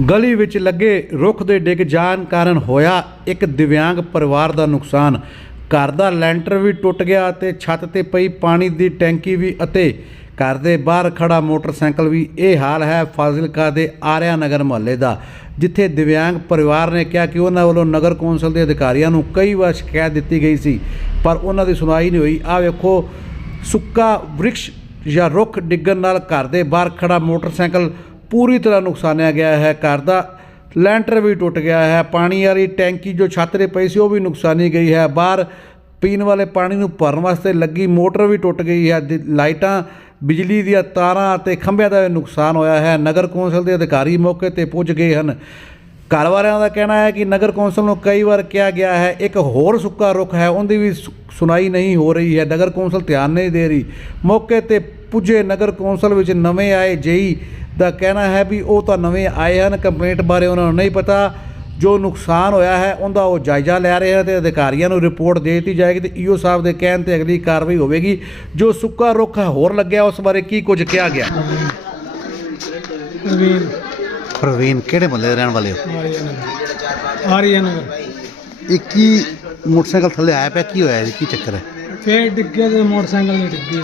ਗਲੀ ਵਿੱਚ ਲੱਗੇ ਰੁੱਖ ਦੇ ਡਿੱਗ ਜਾਣ ਕਾਰਨ ਹੋਇਆ ਇੱਕ ਦਿਵਿਆਂਗ ਪਰਿਵਾਰ ਦਾ ਨੁਕਸਾਨ। ਘਰ ਦਾ ਲੈਂਟਰ ਵੀ ਟੁੱਟ ਗਿਆ ਅਤੇ ਛੱਤ ਤੇ ਪਈ ਪਾਣੀ ਦੀ ਟੈਂਕੀ ਵੀ ਅਤੇ ਘਰ ਦੇ ਬਾਹਰ ਖੜਾ ਮੋਟਰਸਾਈਕਲ ਵੀ। ਇਹ ਹਾਲ ਹੈ ਫਾਜ਼ਿਲਕਾ ਦੇ ਆਰਿਆ ਨਗਰ ਮੁਹੱਲੇ ਦਾ, ਜਿੱਥੇ ਦਿਵਿਆਂਗ ਪਰਿਵਾਰ ਨੇ ਕਿਹਾ ਕਿ ਉਹਨਾਂ ਵੱਲੋਂ ਨਗਰ ਕੌਂਸਲ ਦੇ ਅਧਿਕਾਰੀਆਂ ਨੂੰ ਕਈ ਵਾਰ ਸ਼ਿਕਾਇਤ ਦਿੱਤੀ ਗਈ ਸੀ, ਪਰ ਉਹਨਾਂ ਦੀ ਸੁਣਵਾਈ ਨਹੀਂ ਹੋਈ। ਆ ਵੇਖੋ, ਸੁੱਕਾ ਵ੍ਰਿਕਸ਼ ਜਾਂ ਰੁੱਖ ਡਿੱਗਣ ਨਾਲ ਘਰ ਦੇ ਬਾਹਰ ਖੜਾ ਮੋਟਰਸਾਈਕਲ ਪੂਰੀ ਤਰ੍ਹਾਂ ਨੁਕਸਾਨਿਆ ਗਿਆ ਹੈ। ਘਰ ਦਾ ਲੈਂਟਰ ਵੀ ਟੁੱਟ ਗਿਆ ਹੈ। ਪਾਣੀ ਵਾਲੀ ਟੈਂਕੀ ਜੋ ਛੱਤ ਤੇ ਪਈ ਸੀ, ਉਹ ਵੀ ਨੁਕਸਾਨੀ ਗਈ ਹੈ। ਬਾਹਰ ਪੀਣ ਵਾਲੇ ਪਾਣੀ ਨੂੰ ਭਰਨ ਵਾਸਤੇ ਲੱਗੀ ਮੋਟਰ ਵੀ ਟੁੱਟ ਗਈ ਹੈ। ਦਿ- ਲਾਈਟਾਂ, ਬਿਜਲੀ ਦੀਆਂ ਤਾਰਾਂ ਅਤੇ ਖੰਭਿਆਂ ਦਾ ਵੀ ਨੁਕਸਾਨ ਹੋਇਆ ਹੈ। ਨਗਰ ਕੌਂਸਲ ਦੇ ਅਧਿਕਾਰੀ ਮੌਕੇ ਤੇ ਪੁੱਜ ਗਏ ਹਨ। ਘਰ ਵਾਲਿਆਂ ਦਾ ਕਹਿਣਾ ਹੈ ਕਿ ਨਗਰ ਕੌਂਸਲ ਨੂੰ ਕਈ ਵਾਰ ਕਿਹਾ ਗਿਆ ਹੈ, ਇੱਕ ਹੋਰ ਸੁੱਕਾ ਰੁੱਖ ਹੈ, ਉਹਦੀ ਵੀ ਸੁਣਾਈ ਨਹੀਂ ਹੋ ਰਹੀ ਹੈ। ਨਗਰ ਕੌਂਸਲ ਧਿਆਨ ਨਹੀਂ ਦੇ ਰਹੀ। ਮੌਕੇ ਤੇ ਪੁੱਜੇ ਨਗਰ ਕੌਂਸਲ ਵਿੱਚ ਨਵੇਂ ਆਏ ਜੇਈ ਦਾ ਕਹਿਣਾ ਹੈ ਵੀ ਉਹ ਤਾਂ ਨਵੇਂ ਆਏ ਹਨ ਕੰਪਲੇਂਟ ਬਾਰੇ ਉਹਨਾਂ ਨੂੰ ਨਹੀਂ ਪਤਾ। ਜੋ ਨੁਕਸਾਨ ਹੋਇਆ ਹੈ ਉਹਦਾ ਉਹ ਜਾਇਜ਼ਾ ਲੈ ਰਹੇ ਹਨ ਤੇ ਅਧਿਕਾਰੀਆਂ ਨੂੰ ਰਿਪੋਰਟ ਦੇ ਦਿੱਤੀ ਜਾਏਗੀ ਤੇ ਈਓ ਸਾਹਿਬ ਦੇ ਕਹਿਣ ਤੇ ਅਗਲੀ ਕਾਰਵਾਈ ਹੋਵੇਗੀ। ਜੋ ਸੁੱਕਾ ਰੁੱਖ ਹੋਰ ਲੱਗਿਆ ਉਸ ਬਾਰੇ ਕੀ ਕੁਝ ਕਿਹਾ ਗਿਆ? ਪ੍ਰਵੀਨ। ਪ੍ਰਵੀਨ ਕਿਹੜੇ ਮੱਲੇ ਦੇ ਰਹਿਣ ਵਾਲੇ ਹੋ? ਆਰੀਆ ਨਗਰ ਇਹ ਕੀ ਮੋਟਰਸਾਈਕਲ ਥੱਲੇ ਆਇਆ ਪਿਆ ਕੀ ਹੋਇਆ ਕੀ ਚੱਕਰ ਹੈ? ਫੇਰ ਡਿੱਗੇ ਤੇ ਮੋਟਰਸਾਈਕਲ ਤੇ ਡਿੱਗੇ।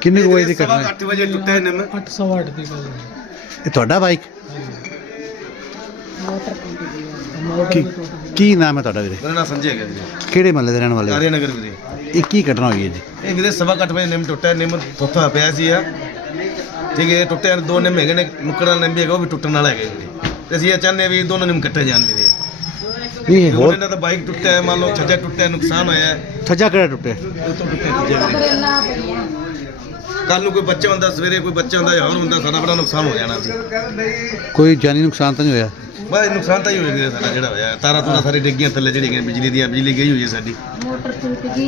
ਕਿੰਨੇ ਕੁ ਵਜੇ ਦੀ ਘਟਨਾ ਹੈ? 8 ਵਜੇ ਟੁੱਟੇ ਨੇ ਮੈਂ 808 ਦੀ ਗੱਲ ਹੈ। ਇਹ ਤੁਹਾਡਾ ਬਾਈਕ? ਕੀ ਟੁੱਟ ਕੀ ਨਾਮ ਹੈ ਤੁਹਾਡਾ ਵੀਰੇ? ਮੇਰਾ ਨਾਮ ਸੰਜੇ ਹੈਗਾ ਵੀਰੇ। ਕਿਹੜੇ ਮਹੱਲੇ ਦੇ ਰਹਿਣ ਵਾਲੇ ਹੋ? ਆਰਿਆ ਨਗਰ ਵੀਰੇ। ਇਹ ਕੀ ਘਟਨਾ ਹੋਈ ਹੈ ਜੀ? ਇਹ ਵੀਰੇ ਸਵਾ ਕੁ ਅੱਠ ਵਜੇ ਨਿੰਮ ਟੁੱਟਿਆ ਨਿੰਮ ਥੋਥਾ ਪਿਆ ਸੀ ਆ ਠੀਕ ਹੈ ਇਹ ਟੁੱਟਿਆ ਦੋ ਨਿੰਮ ਹੈਗੇ ਨੇ ਮੁੱਕੜਾ ਨਿੰਮ ਵੀ ਹੈਗਾ ਉਹ ਵੀ ਟੁੱਟਣ ਵਾਲਾ ਹੈਗਾ ਵੀਰੇ। ਤੇ ਅਸੀਂ ਇਹ ਚਾਹੁੰਦੇ ਹਾਂ ਵੀ ਦੋਨੋਂ ਨਿੰਮ ਕੱਟੇ ਜਾਣ ਵੀਰੇ। ਇਹ ਹੋਰ ਇਹਨਾਂ ਦਾ ਬਾਈਕ ਟੁੱਟਿਆ ਹੈ ਮੰਨ ਲਓ ਛੱਜਾ ਟੁੱਟਿਆ ਨੁਕਸਾਨ ਹੋਇਆ। ਹੈ ਥੱਜਾ ਕਿਹੜਾ ਟੁੱਟਿਆ? ਉਹ ਤੋਂ ਟੁੱਟਿਆ ਵੀਰੇ। ਕੱਲ ਨੂੰ ਕੋਈ ਬੱਚਾ ਹੁੰਦਾ ਸਵੇਰੇ ਕੋਈ ਬੱਚਾ ਹੁੰਦਾ ਜਾਂ ਹੋਰ ਹੁੰਦਾ ਸਾਡਾ ਬੜਾ ਨੁਕਸਾਨ ਹੋ ਜਾਣਾ ਸੀ। ਕੋਈ ਜਾਨੀ ਨੁਕਸਾਨ ਤਾਂ ਨਹੀਂ ਹੋਇਆ? ਬਸ ਨੁਕਸਾਨ ਤਾਂ ਹੀ ਹੋਇਆ ਵੀਰੇ ਸਾਡਾ ਜਿਹੜਾ ਹੋਇਆ। ਤਾਰਾਂ ਤੂਰਾਂ ਸਾਰੀ ਡਿੱਗੀਆਂ ਥੱਲੇ ਜਿਹੜੀ ਗਈ ਬਿਜਲੀ ਦੀਆਂ ਬਿਜਲੀ ਗਈ ਹੋਈ ਹੈ ਸਾਡੀ।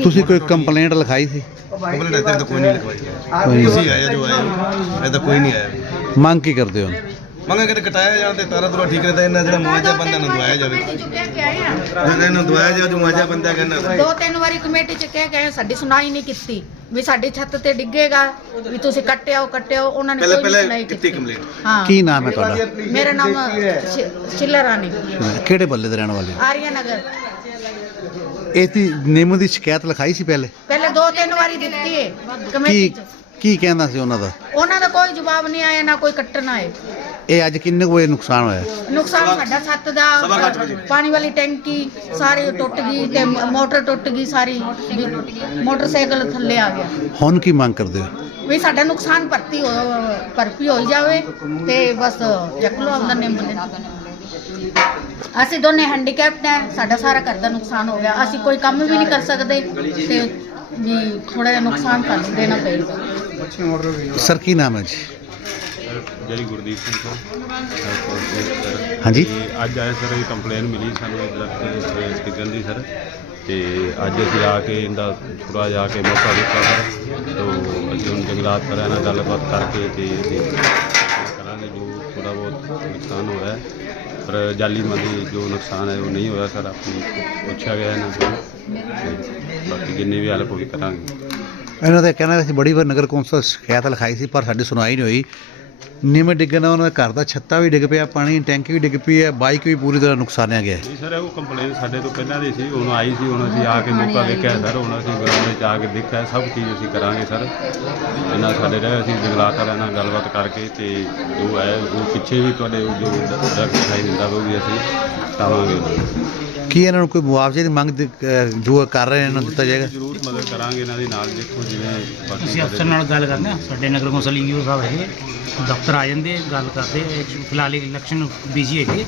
ਤੁਸੀਂ ਕੋਈ ਕੰਪਲੇਂਟ ਲਿਖਾਈ ਸੀ? ਕੰਪਲੀਟ ਤੱਕ ਤਾਂ ਕੋਈ ਨਹੀਂ ਲਿਖਵਾਈ। ਹੈ ਕੋਈ ਤੁਸੀਂ ਆਇਆ ਜੋ ਆਇਆ ਇਹ ਤਾਂ ਕੋਈ ਨਹੀਂ ਆਇਆ। ਮੰਗ ਕੀ ਕਰਦੇ ਹੋ? ਮੰਗਾ ਕਿਤੇ ਕਟਾਇਆ ਜਾਣ ਤੇ ਤਾਰਾ ਤੁਰਾ ਠੀਕ ਰਹਿੰਦਾ ਇਹਨਾਂ ਜਿਹੜਾ ਮੁਆਵਜ਼ਾ ਬੰਦਾ ਨੂੰ ਦਵਾਇਆ ਜਾਵੇ। ਇਹਨੂੰ ਦਵਾਇਆ ਜਾਵੇ ਜੋ ਮੁਆਵਜ਼ਾ ਬੰਦਾ ਕਹਿੰਦਾ ਦੋ ਤਿੰਨ ਵਾਰੀ ਕਮੇਟੀ ਚ ਕਹਿ ਗਏ ਸਾਡੀ ਸੁਣਾਈ ਨਹੀਂ ਕੀਤੀ ਵੀ ਸਾਡੀ ਛੱਤ ਤੇ ਡਿੱਗੇਗਾ ਵੀ ਤੁਸੀਂ ਕੱਟਿਓ ਕੱਟਿਓ ਉਹਨਾਂ ਨੇ ਪਹਿਲੇ ਕੋਈ ਨਹੀਂ ਪਹਿਲੇ ਸੁਣਾਈ ਕੀਤੀ ਕੀਤੀ। ਕੰਪਲੀਟ ਹਾਂ। ਕੀ ਨਾਮ ਹੈ ਤੁਹਾਡਾ? ਮੇਰਾ ਨਾਮ ਸ਼ਿਲਰ ਰਾਣੀ। ਕਿਹੜੇ ਮਹੱਲੇ ਦੇ ਰਹਿਣ ਵਾਲੇ ਹੋ? ਆਰੀਆ ਨਗਰ ਇਹ ਦੀ ਨਿੰਮ ਦੀ ਸ਼ਿਕਾਇਤ ਲਿਖਾਈ ਸੀ ਪਹਿਲੇ? ਪਹਿਲੇ ਦੋ ਤਿੰਨ ਵਾਰੀ ਦਿੱਤੀ ਹੈ ਕਮੇਟੀ ਕੀ ਚ। ਕੀ ਕਹਿੰਦਾ ਸੀ ਉਹਨਾਂ ਦਾ? ਉਹਨਾਂ ਦਾ ਕੋਈ ਜਵਾਬ ਨਹੀਂ ਆਇਆ ਨਾ ਕੋਈ ਕੱਟਣ ਆਏ। ਇਹ ਅੱਜ ਕਿੰਨੇ ਕੁ ਵਜੇ ਨੁਕਸਾਨ ਹੋਇਆ? ਨੁਕਸਾਨ ਸਾਡਾ ਛੱਤ ਦਾ। ਪਾਣੀ ਵਾਲੀ ਟੈਂਕੀ ਸਾਰੀ ਟੁੱਟ ਗਈ ਤੇ ਮੋਟਰ ਟੁੱਟ ਗਈ ਸਾਰੀ ਮੋਟਰਸਾਈਕਲ ਥੱਲੇ ਆ ਗਿਆ। ਹੁਣ ਕੀ ਮੰਗ ਕਰਦੇ ਹੋ? ਵੀ ਸਾਡਾ ਨੁਕਸਾਨ ਭਰਤੀ ਹੋ ਭਰਪੀ ਹੋਈ ਜਾਵੇ ਤੇ ਬਸ ਚੱਕ ਲਓ ਆਪਦਾ ਨਿੰਮ ਅਸੀਂ ਦੋਨੇ ਹੈਂਡੀਕੈਪਟ ਹੈ ਸਾਡਾ ਸਾਰਾ ਘਰ ਦਾ ਨੁਕਸਾਨ ਹੋ ਗਿਆ। ਅਸੀਂ ਕੋਈ ਕੰਮ ਵੀ ਨਹੀਂ ਕਰ ਸਕਦੇ ਤੇ ਵੀ ਥੋੜਾ ਜਿਹਾ ਨੁਕਸਾਨ ਕਰ ਦੇਣਾ ਪਏਗਾ। ਸਰ ਕੀ ਨਾਮ ਹੈ ਜੀ? ਜੈ ਗੁਰਦੀਪ ਸਿੰਘ ਸਰ ਹਾਂਜੀ। ਤੇ ਅੱਜ ਆਏ ਸਰ ਇਹ ਕੰਪਲੇਨ ਮਿਲੀ ਸਾਨੂੰ ਇਹ ਦਰਖਤ ਡਿੱਗਣ ਦੀ ਸਰ ਤੇ ਅੱਜ ਅਸੀਂ ਆ ਕੇ ਇਹਦਾ ਥੋੜਾ ਜਾ ਕੇ ਮੌਕਾ ਦਿੱਤਾ ਸਰ ਤੋਂ ਅਸੀਂ ਹੁਣ ਜੰਗਲਾਤ ਵਾਲਿਆਂ ਨਾਲ ਗੱਲਬਾਤ ਕਰਕੇ ਤੇ ਕਰਾਂਗੇ ਜੋ ਥੋੜਾ ਬਹੁਤ ਨੁਕਸਾਨ ਹੋਇਆ। ਪਰ ਜਾਲੀ ਮੰਦੀ ਜੋ ਨੁਕਸਾਨ ਹੈ ਉਹ ਨਹੀਂ ਹੋਇਆ ਸਰ ਆਪਣੀ ਪੁੱਛਿਆ ਗਿਆ ਇਹਨਾਂ ਤੋਂ। ਤੇ ਬਾਕੀ ਜਿੰਨੀ ਵੀ ਹੈਲਪ ਹੋਈ ਕਰਾਂਗੇ। ਇਹਨਾਂ ਦਾ ਕਹਿਣਾ ਸੀ ਬੜੀ ਵਾਰ ਨਗਰ ਕੌਂਸਲ ਸ਼ਿਕਾਇਤ ਲਿਖਾਈ ਸੀ ਪਰ ਸਾਡੀ ਸੁਣਵਾਈ ਨਹੀਂ ਹੋਈ। ਨਿੰਮ ਡਿੱਗਣ ਨਾਲ ਉਹਨਾਂ ਦਾ ਘਰ ਦਾ ਛੱਤਾ ਵੀ ਡਿੱਗ ਪਿਆ, ਪਾਣੀ ਦੀ ਟੈਂਕੀ ਵੀ ਡਿੱਗ ਪਈ ਹੈ, ਬਾਈਕ ਵੀ ਪੂਰੀ ਤਰ੍ਹਾਂ ਨੁਕਸਾਨਿਆ ਗਿਆ ਹੈ। ਜੀ ਸਰ, ਉਹ ਕੰਪਲੇਨ ਸਾਡੇ ਤੋਂ ਪਹਿਲਾਂ ਦੀ ਸੀ, ਹੁਣ ਆਈ ਸੀ, ਹੁਣ ਅਸੀਂ ਆ ਕੇ ਮੌਕਾ ਦੇਖਿਆ ਸਰ, ਹੁਣ ਅਸੀਂ ਗਰਾਊਂਡ ਵਿੱਚ ਆ ਕੇ ਦੇਖਿਆ, ਸਭ ਚੀਜ਼ ਅਸੀਂ ਕਰਾਂਗੇ ਸਰ। ਇਹਨਾਂ ਸਾਡੇ ਰਹਿ ਅਸੀਂ ਜੰਗਲਾਤ ਵਾਲਿਆਂ ਨਾਲ ਗੱਲਬਾਤ ਕਰਕੇ ਤੇ ਜੋ ਹੈ, ਉਹ ਪਿੱਛੇ ਵੀ ਤੁਹਾਡੇ ਉਹ ਜੋ ਦਰਖਤ ਦਿਖਾਈ ਦਿੰਦਾ, ਉਹ ਵੀ ਅਸੀਂ ਕਰਾਂਗੇ ਕੀ ਇਹਨਾਂ ਨੂੰ ਕੋਈ ਮੁਆਵਜ਼ੇ ਦੀ ਮੰਗ ਦੀ, ਅਹ, ਜੋ ਕਰ ਰਹੇ ਨੇ ਇਹਨਾਂ ਨੂੰ ਦਿੱਤਾ ਜਾਏਗਾ? ਜ਼ਰੂਰ ਮਦਦ ਕਰਾਂਗੇ ਇਹਨਾਂ ਦੀ ਨਾਲ ਦੇਖੋ ਜਿਵੇਂ ਬਾਕੀ ਅਸੀਂ ਅਫਸਰ ਨਾਲ ਗੱਲ ਕਰਦੇ ਹਾਂ ਸਾਡੇ ਨਗਰ ਕੌਂਸਲ ਈਓ ਸਾਹਿਬ ਹੈਗੇ ਦਫ਼ਤਰ ਆ ਜਾਂਦੇ ਗੱਲ ਕਰਦੇ। ਫਿਲਹਾਲ ਇਲੈਕਸ਼ਨ ਬਿਜ਼ੀ ਹੈਗੇ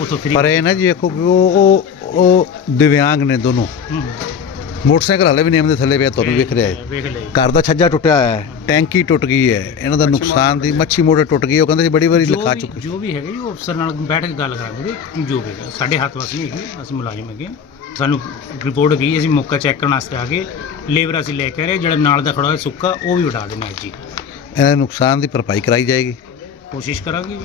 ਉਥੋਂ ਫ੍ਰੀ ਪਰ ਇਹ ਨਾ ਜੀ ਦੇਖੋ ਕਿ ਉਹ ਉਹ ਉਹ ਦਿਵਿਆਂਗ ਨੇ ਦੋਨੋਂ। ਮੋਟਰਸਾਈਕਲ ਹਲੇ ਵੀ ਨਿੰਮ ਦੇ ਥੱਲੇ ਪਿਆ ਤੁਹਾਨੂੰ ਵੇਖ ਰਿਹਾ ਹੈ ਵੇਖ ਘਰ ਦਾ ਛੱਜਾ ਟੁੱਟਿਆ ਹੋਇਆ ਹੈ ਟੈਂਕੀ ਟੁੱਟ ਗਈ ਹੈ ਇਹਨਾਂ ਦਾ ਨੁਕਸਾਨ ਦੀ ਮੱਛੀ ਮੋਟਰ ਟੁੱਟ ਗਈ ਉਹ ਕਹਿੰਦੇ ਸੀ ਬੜੀ ਵਾਰੀ ਜੋ ਲਿਖਾ ਵੀ- ਚੁੱਕੇ। ਜੋ ਵੀ ਹੈਗੇ ਜੀ ਉਹ ਅਫਸਰ ਨਾਲ ਬੈਠ ਕੇ ਗੱਲ ਕਰਾਂਗੇ ਜੋ ਵੀ ਹੈਗਾ। ਸਾਡੇ ਹੱਥ ਵਸ ਨਹੀਂ ਹੈਗੀ ਅਸੀਂ ਮੁਲਾਜ਼ਮ ਹੈਗੇ ਹਾਂ। ਸਾਨੂੰ ਰਿਪੋਰਟ ਗਈ ਅਸੀਂ ਮੌਕਾ ਚੈੱਕ ਕਰਨ ਵਾਸਤੇ ਆ ਗਏ। ਲੇਬਰ ਅਸੀਂ ਲੈ ਕੇ ਆ ਰਹੇ ਜਿਹੜਾ ਨਾਲ ਦਾ ਖੜਾ ਹੋਇਆ ਸੁੱਕਾ ਉਹ ਵੀ ਉਡਾ ਦੇਣਾ ਅੱਜ ਜੀ। ਇਹਨਾਂ ਦੇ ਨੁਕਸਾਨ ਦੀ ਭਰਪਾਈ ਕਰਾਈ ਜਾਏਗੀ। ਕੋਸ਼ਿਸ਼ ਕਰਾਂਗੇ ਜੀ।